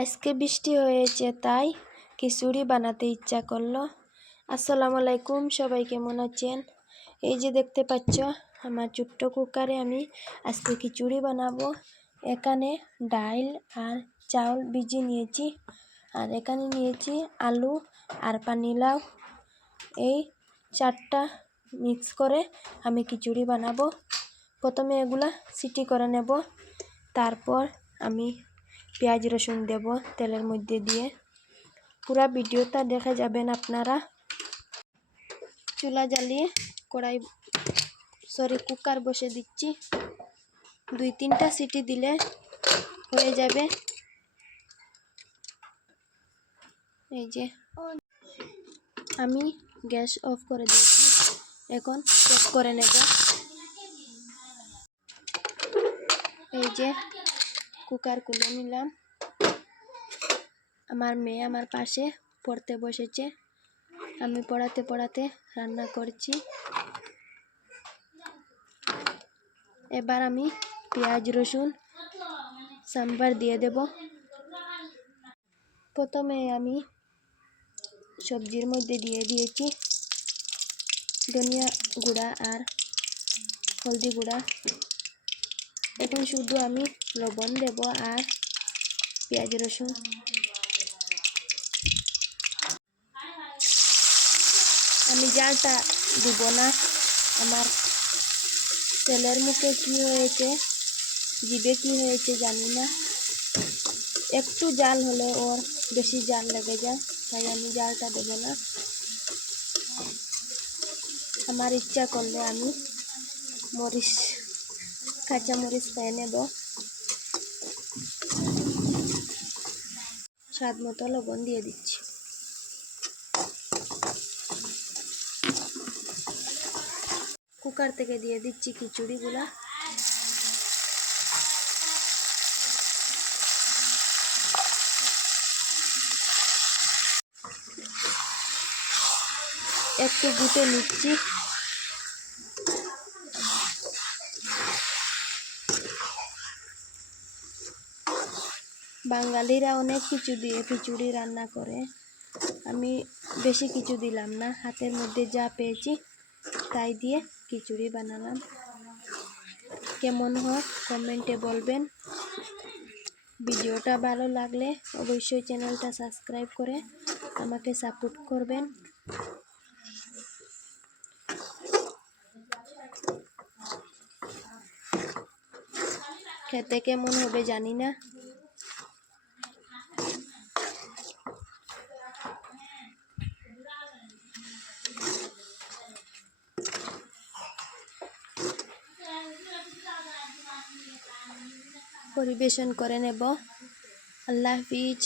আজকে বৃষ্টি হয়েছে, তাই খিচুড়ি বানাতে ইচ্ছা করল। আসসালামু আলাইকুম, সবাই কেমন আছেন? এই যে দেখতে পাচ্ছ, আমার ছোট্ট কুকারে আমি আজকে খিচুড়ি বানাবো। এখানে ডাল আর চাউল ভিজিয়ে নিয়েছি। আর এখানে নিয়েছি আলু আর পানিলাউ এই চারটা মিক্স করে আমি খিচুড়ি বানাবো। প্রথমে এগুলা সিটি করে নেব। তারপর আমি পেঁয়াজ রসুন দেব তেলের মধ্যে দিয়ে। পুরা ভিডিওটা দেখে যাবেন আপনারা। চুলা জ্বালিয়ে কড়াই সরি কুকার বসে দিচ্ছি। দুই তিনটা সিটি দিলে হয়ে যাবে। এই যে, আমি গ্যাস অফ করে দিয়েছি। এখন চেক করে নেব। এই যে কুকার খুলে নিলাম। আমার মেয়ে আমার পাশে পড়তে বসেছে। আমি পড়াতে পড়াতে রান্না করছি। এবার আমি পেঁয়াজ, রসুন, সাম্বার দিয়ে দেব। প্রথমে আমি সবজির মধ্যে দিয়ে দিয়েছি ধনিয়া গুঁড়া আর হলদি গুঁড়া। এখন শুধু আমি লবণ দেব আর পেঁয়াজ রসুন। আমি জালটা দিব না। আমার তেলের মুখে কি হয়েছে, জিভে কি হয়েছে জানি না। একটু জাল হলে ওর বেশি জাল লেগে যায়, তাই আমি জালটা দেব না। আমার ইচ্ছা করলে আমি মরিচ কাঁচা মরিচ পেয়ে নেব স্বাদ মতো লবণ দিয়ে দিচ্ছি। কুকার থেকে দিয়ে দিচ্ছি খিচুড়িগুলা। একটু গুটে নিচ্ছি। বাঙালিরা অনেক কিছু দিয়ে খিচুড়ি রান্না করে। আমি বেশি কিছু দিলাম না, হাতের মধ্যে যা পেয়েছি তাই দিয়ে খিচুড়ি বানালাম। কেমন হয় কমেন্টে বলবেন। ভিডিওটা ভালো লাগলে অবশ্যই চ্যানেলটা সাবস্ক্রাইব করে আমাকে সাপোর্ট করবেন। খেতে কেমন হবে জানি না। পরিবেশন করে নেব আল্লাহ হাফিজ